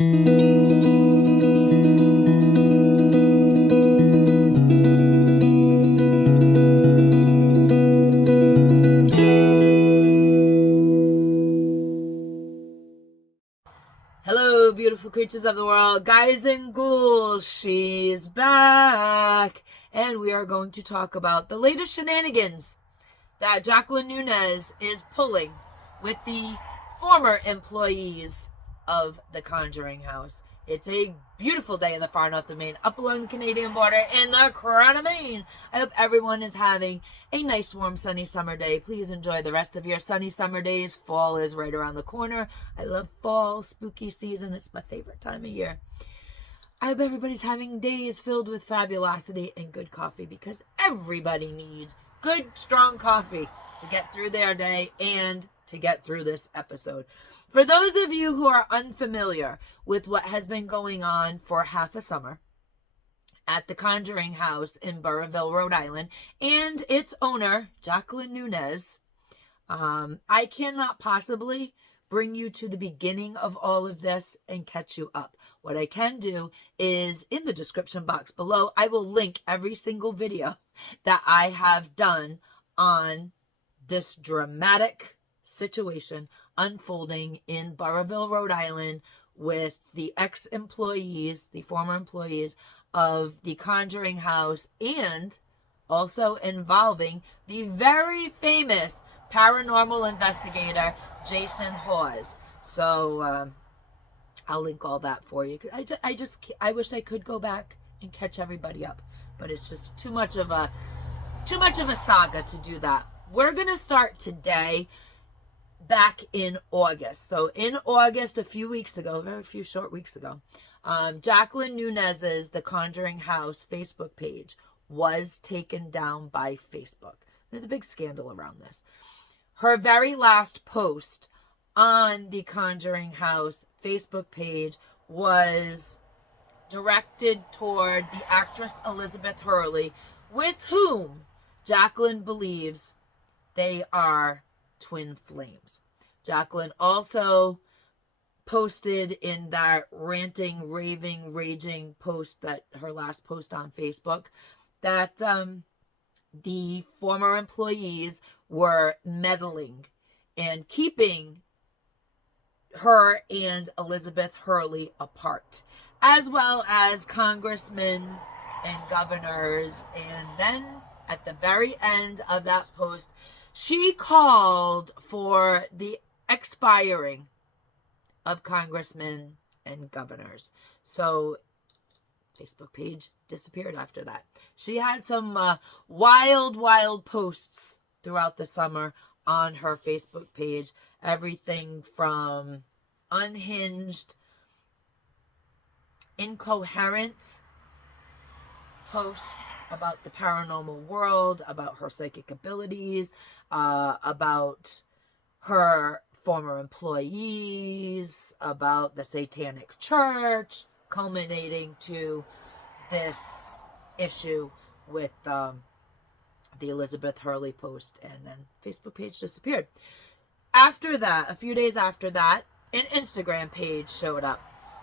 Hello, beautiful creatures of the world, guys and ghouls, she's back, and we are going to talk about the latest shenanigans that Jacqueline Nunez is pulling with the former employees of the Conjuring House. It's a beautiful day in the far north of Maine, up along the Canadian border in the crown of Maine. I hope everyone is having a nice, warm, sunny summer day. Please enjoy the rest of your sunny summer days. Fall is right around the corner. I love fall, spooky season. It's my favorite time of year. I hope everybody's having days filled with fabulosity and good coffee, because everybody needs good, strong coffee to get through their day and to get through this episode. For those of you who are unfamiliar with what has been going on for half a summer at the Conjuring House in Burrillville, Rhode Island, and its owner, Jacqueline Nunez, I cannot possibly bring you to the beginning of all of this and catch you up. What I can do is, in the description box below, I will link every single video that I have done on this dramatic situation unfolding in Burrillville, Rhode Island, with the ex-employees, the former employees of the Conjuring House, and also involving the very famous paranormal investigator, Jason Hawes. So I'll link all that for you. I wish I could go back and catch everybody up, but it's just too much of a saga to do that. We're gonna start today back in August. So in August, a few weeks ago, very few short weeks ago, Jacqueline Nunez's The Conjuring House Facebook page was taken down by Facebook. There's a big scandal around this. Her very last post on the Conjuring House Facebook page was directed toward the actress Elizabeth Hurley, with whom Jacqueline believes they are twin flames. Jacqueline also posted in that ranting, raving, raging post, that her last post on Facebook, that the former employees were meddling and keeping her and Elizabeth Hurley apart, as well as congressmen and governors. And then at the very end of that post, she called for the expiring of congressmen and governors. So Facebook page disappeared after that. She had some wild posts throughout the summer on her Facebook page. Everything from unhinged, incoherent posts about the paranormal world, about her psychic abilities, about her former employees, about the Satanic Church, culminating to this issue with the Elizabeth Hurley post, and then Facebook page disappeared. After that, a few days after that, an Instagram page showed up.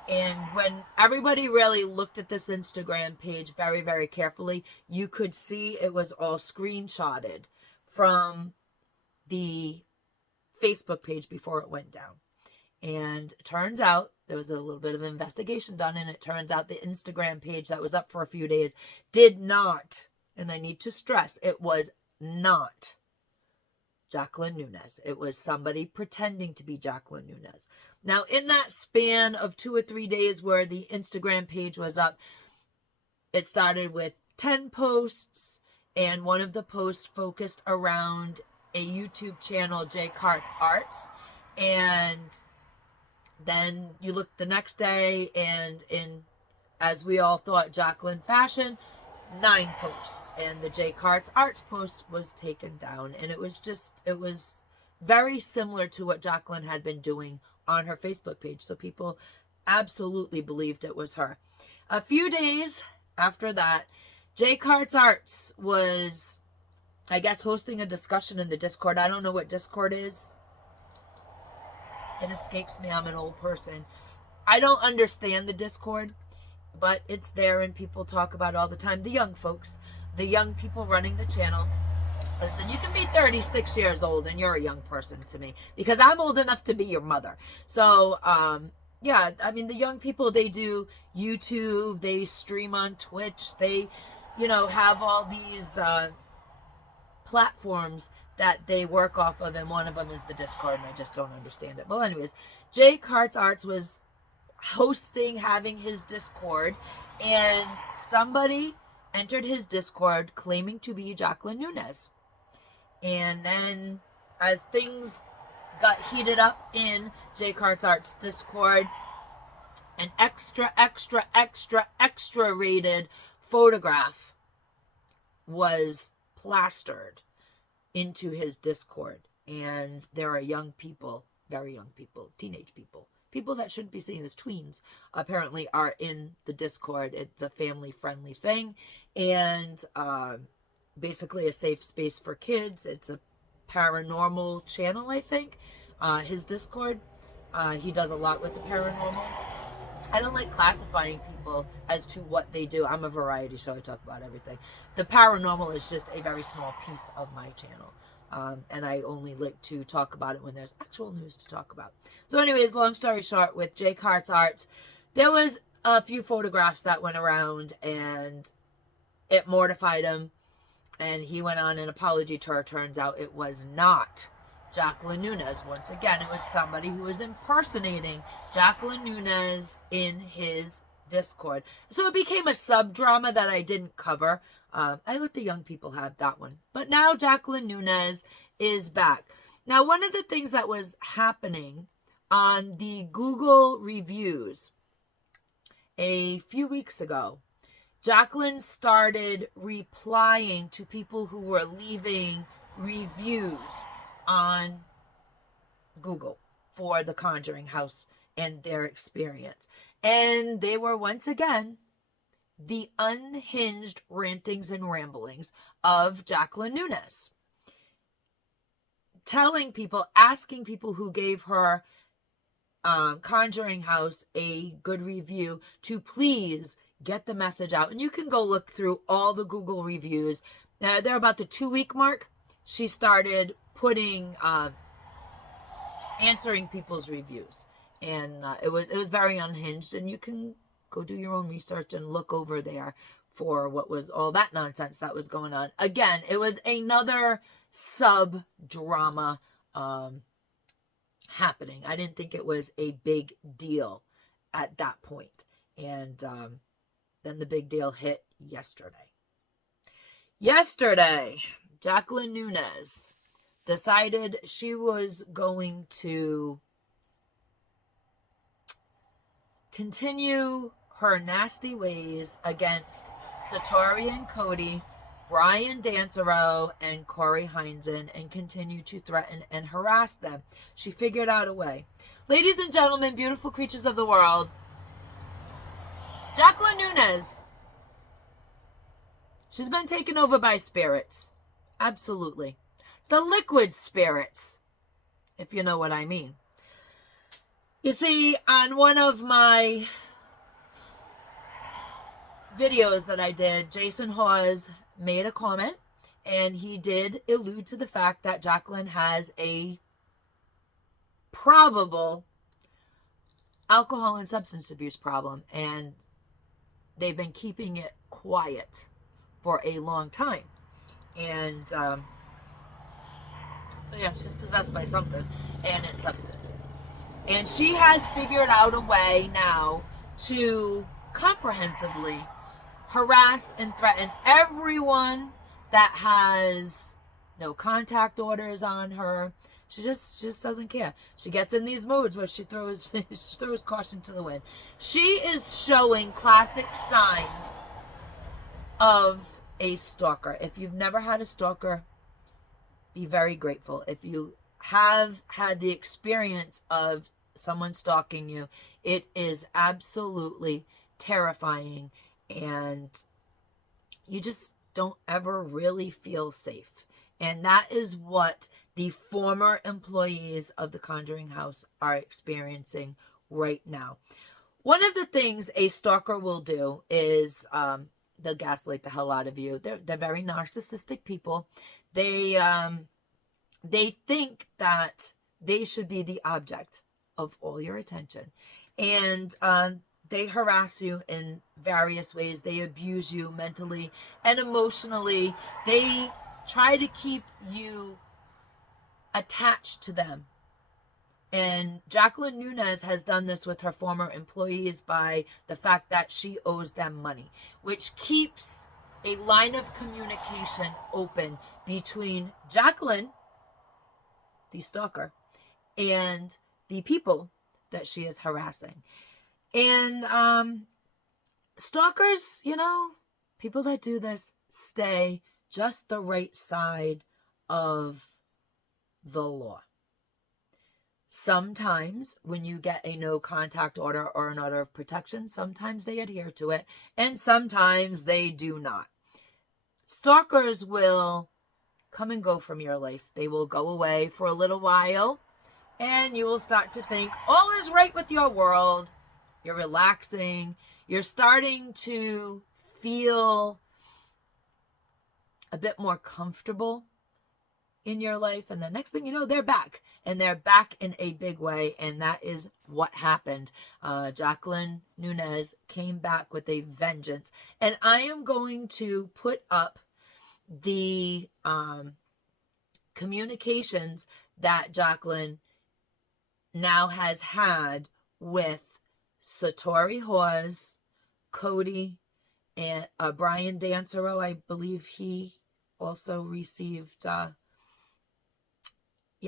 And when everybody really looked at this Instagram page very, very carefully, you could see it was all screenshotted from the Facebook page before it went down. And it turns out there was a little bit of investigation done, and it turns out the Instagram page that was up for a few days did not, and I need to stress, it was not Jacqueline Nunez. It was somebody pretending to be Jacqueline Nunez. Now, in that span of 2 or 3 days where the Instagram page was up, it started with 10 posts, and one of the posts focused around a YouTube channel, J. Cart's Arts. And then you look the next day, and in, as we all thought, Jacqueline fashion, 9 posts, and the J. Cart's Arts post was taken down. And it was very similar to what Jacqueline had been doing on her Facebook page. So people absolutely believed it was her. A few days after that, J. Cart's Arts was, I guess, hosting a discussion in the Discord. I don't know what Discord is. It escapes me. I'm an old person. I don't understand the Discord, but it's there and people talk about it all the time. The young folks, the young people running the channel. Listen, you can be 36 years old and you're a young person to me because I'm old enough to be your mother. So, yeah, I mean, the young people, they do YouTube, they stream on Twitch, they, you know, have all these platforms that they work off of, and one of them is the Discord, and I just don't understand it. Well, anyways, Jake Hart's Arts was having his Discord, and somebody entered his Discord claiming to be Jacqueline Nunez. And then as things got heated up in Jake Hart's Arts Discord, an extra rated photograph was plastered into his Discord. And there are young people, very young people, teenage people, people that shouldn't be seen as tweens, apparently are in the Discord. It's a family-friendly thing, and basically a safe space for kids. It's a paranormal channel, I think, his Discord. He does a lot with the paranormal. I don't like classifying people as to what they do. I'm a variety show. I talk about everything. The paranormal is just a very small piece of my channel. And I only like to talk about it when there's actual news to talk about. So anyways, long story short, with Jake Hart's Arts, there was a few photographs that went around and it mortified him. And he went on an apology tour. Turns out it was not Jacqueline Nunez. Once again, it was somebody who was impersonating Jacqueline Nunez in his Discord. So it became a sub-drama that I didn't cover. I let the young people have that one. But now Jacqueline Nunez is back. Now, one of the things that was happening on the Google reviews a few weeks ago, Jacqueline started replying to people who were leaving reviews on Google for the Conjuring House and their experience. And they were once again the unhinged rantings and ramblings of Jacqueline Nunez. Telling people, asking people who gave her Conjuring House a good review to please get the message out. And you can go look through all the Google reviews. They're about the 2-week mark. She started putting, answering people's reviews. And it was very unhinged. And you can go do your own research and look over there for what was all that nonsense that was going on. Again, it was another sub-drama happening. I didn't think it was a big deal at that point. And then the big deal hit yesterday. Yesterday, Jacqueline Nunez decided she was going to continue her nasty ways against Satori and Cody, Brian Dansereau, and Corey Heinzen, and continue to threaten and harass them. She figured out a way. Ladies and gentlemen, beautiful creatures of the world, Jacqueline Nunez, she's been taken over by spirits. Absolutely. The liquid spirits, if you know what I mean. You see, on one of my videos that I did, Jason Hawes made a comment, and he did allude to the fact that Jacqueline has a probable alcohol and substance abuse problem, and they've been keeping it quiet for a long time. And so yeah, she's possessed by something, and it's substances. And she has figured out a way now to comprehensively harass and threaten everyone that has no contact orders on her. She just doesn't care. She gets in these moods where she throws caution to the wind. She is showing classic signs of a stalker. If you've never had a stalker, be very grateful. If you have had the experience of someone stalking you, it is absolutely terrifying, and you just don't ever really feel safe. And that is what the former employees of the Conjuring House are experiencing right now. One of the things a stalker will do is they'll gaslight the hell out of you. They're very narcissistic people. They think that they should be the object of all your attention. And they harass you in various ways. They abuse you mentally and emotionally. They try to keep you attached to them. And Jacqueline Nunez has done this with her former employees by the fact that she owes them money, which keeps a line of communication open between Jacqueline, the stalker, and the people that she is harassing. And stalkers, people that do this stay just the right side of the law. Sometimes when you get a no contact order or an order of protection, sometimes they adhere to it and sometimes they do not. Stalkers will come and go from your life. They will go away for a little while and you will start to think all is right with your world. You're relaxing. You're starting to feel a bit more comfortable in your life. And the next thing you know, they're back. And they're back in a big way. And that is what happened. Jacqueline Nunez came back with a vengeance. And I am going to put up the communications that Jacqueline now has had with Satorihawes, Cody, and Brian Dancero. I believe he also received,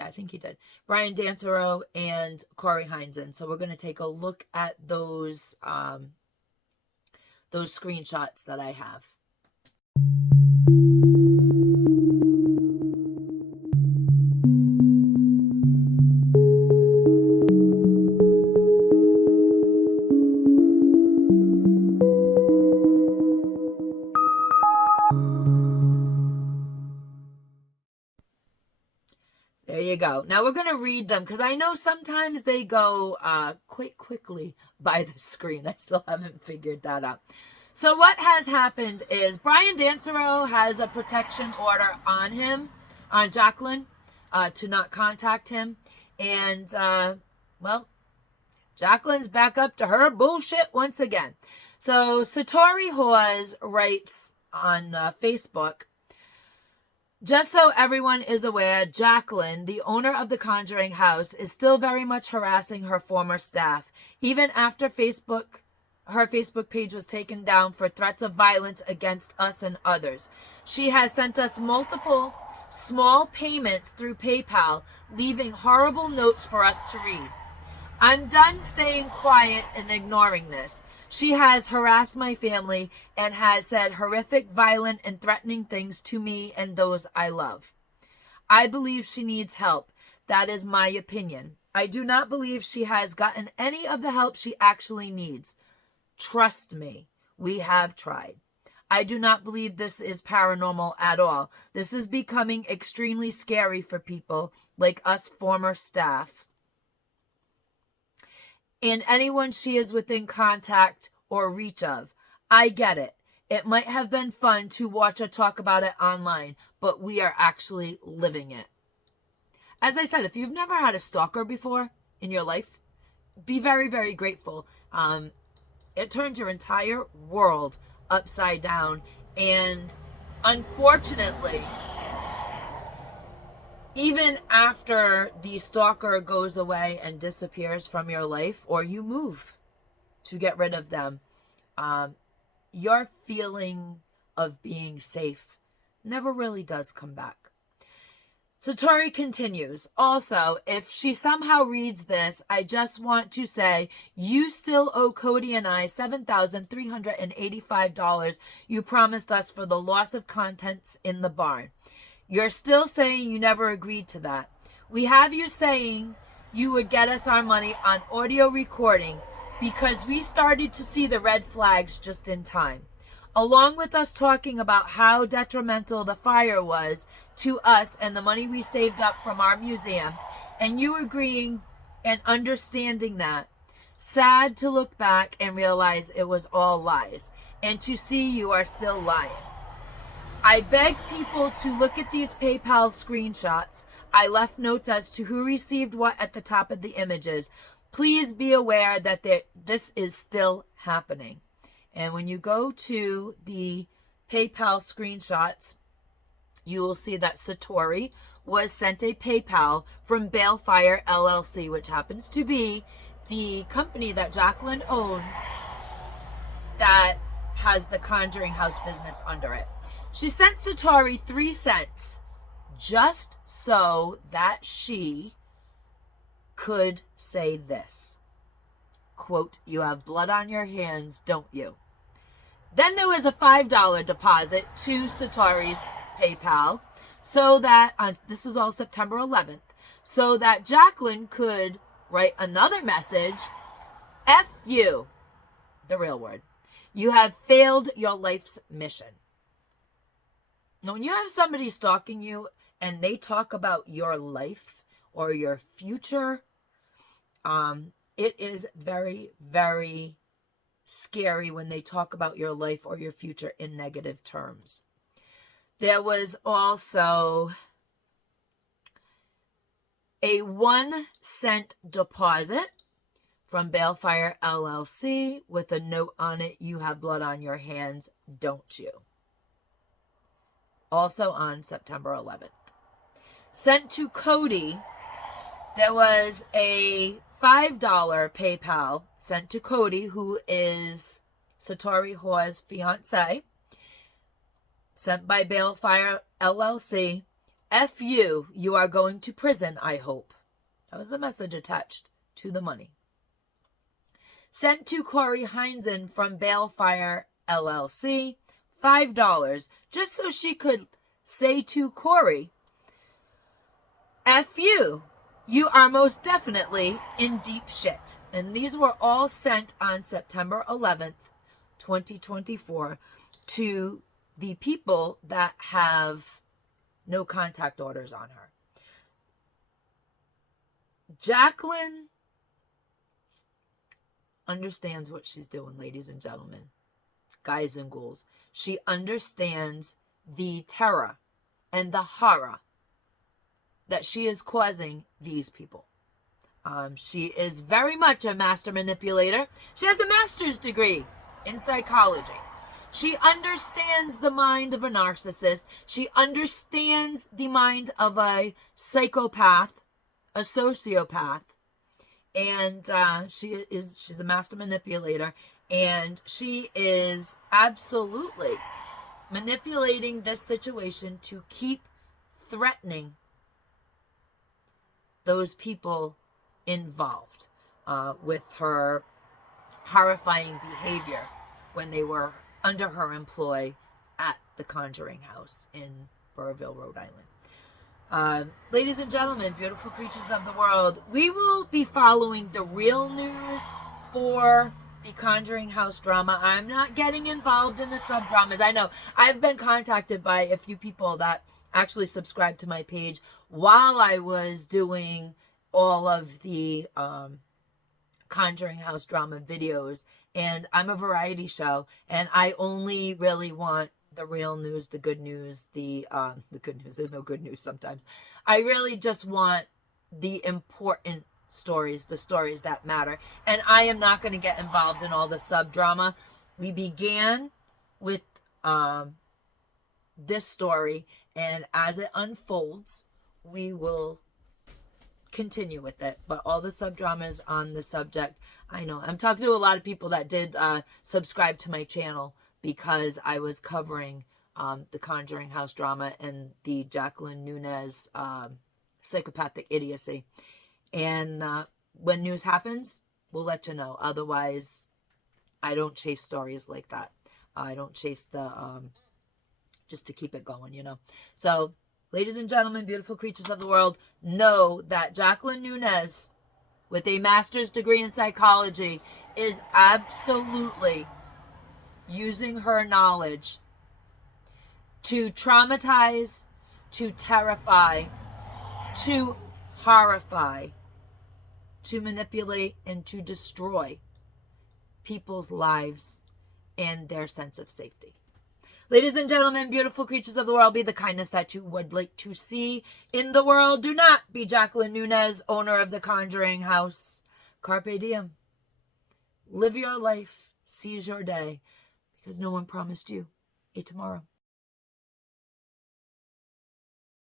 I think he did. Brian Dancero and Corey Heinzen. So we're going to take a look at those screenshots that I have. There you go. Now we're going to read them because I know sometimes they go quite quickly by the screen. I still haven't figured that out. So what has happened is Brian Dancero has a protection order on him, on Jacqueline, to not contact him. And, Jacqueline's back up to her bullshit once again. So Satorihawes writes on Facebook, just so everyone is aware, Jacqueline, the owner of the Conjuring house, is still very much harassing her former staff, even after her Facebook page was taken down for threats of violence against us and others. She has sent us multiple small payments through PayPal, leaving horrible notes for us to read. I'm done staying quiet and ignoring this. She has harassed my family and has said horrific, violent, and threatening things to me and those I love. I believe she needs help. That is my opinion. I do not believe she has gotten any of the help she actually needs. Trust me, we have tried. I do not believe this is paranormal at all. This is becoming extremely scary for people like us former staff. And anyone she is within contact or reach of. I get it. It might have been fun to watch her talk about it online, but we are actually living it. As I said, if you've never had a stalker before in your life, be very, very grateful. It turned your entire world upside down. And unfortunately, even after the stalker goes away and disappears from your life, or you move to get rid of them, your feeling of being safe never really does come back. So Tori continues, also, if she somehow reads this, I just want to say, you still owe Cody and I $7,385 you promised us for the loss of contents in the barn. You're still saying you never agreed to that. We have you saying you would get us our money on audio recording because we started to see the red flags just in time. Along with us talking about how detrimental the fire was to us and the money we saved up from our museum, and you agreeing and understanding that. Sad to look back and realize it was all lies, and to see you are still lying. I beg people to look at these PayPal screenshots. I left notes as to who received what at the top of the images. Please be aware that this is still happening. And when you go to the PayPal screenshots, you will see that Satori was sent a PayPal from Balefire LLC, which happens to be the company that Jacqueline owns that has the Conjuring House business under it. She sent Satori 3 cents just so that she could say this. Quote, "You have blood on your hands, don't you?" Then there was a $5 deposit to Satori's PayPal so that, this is all September 11th, so that Jacqueline could write another message. F you, the real word. You have failed your life's mission. Now, when you have somebody stalking you and they talk about your life or your future, it is very, very scary when they talk about your life or your future in negative terms. There was also a 1 cent deposit from Balefire LLC with a note on it, "You have blood on your hands, don't you?" Also on September 11th. Sent to Cody, there was a $5 PayPal sent to Cody, who is Satorihawes' fiance, sent by Balefire LLC. F you, you are going to prison, I hope. That was a message attached to the money. Sent to Corey Heinzen from Balefire LLC, $5, just so she could say to Corey, F you, you are most definitely in deep shit. And these were all sent on September 11th, 2024 to the people that have no contact orders on her. Jacqueline understands what she's doing, ladies and gentlemen, guys and ghouls. She understands the terror and the horror that she is causing these people. She is very much a master manipulator. She has a master's degree in psychology. She understands the mind of a narcissist. She understands the mind of a psychopath, a sociopath. And she's a master manipulator. And she is absolutely manipulating this situation to keep threatening those people involved with her horrifying behavior when they were under her employ at the Conjuring House in Burrville, Rhode Island. Ladies and gentlemen, beautiful creatures of the world, we will be following the real news for the Conjuring House drama. I'm not getting involved in the sub-dramas. I know I've been contacted by a few people that actually subscribed to my page while I was doing all of the Conjuring House drama videos, and I'm a variety show, and I only really want the real news, the good news, the good news. There's no good news sometimes. I really just want the important stories, the stories that matter, and I am not going to get involved in all the sub-drama. We began with this story, and as it unfolds, we will continue with it. But all the sub-dramas on the subject, I know I'm talking to a lot of people that did subscribe to my channel because I was covering the Conjuring House drama and the Jacqueline Nunez psychopathic idiocy. And when news happens, we'll let you know. Otherwise, I don't chase stories like that. I don't chase the just to keep it going, you know. So, ladies and gentlemen, beautiful creatures of the world, know that Jacqueline Nunez, with a master's degree in psychology, is absolutely using her knowledge to traumatize, to terrify, to horrify to manipulate and to destroy people's lives and their sense of safety. Ladies and gentlemen, beautiful creatures of the world, be the kindness that you would like to see in the world. Do not be Jacqueline Nunez, owner of the Conjuring House. Carpe diem. Live your life. Seize your day. Because no one promised you a tomorrow.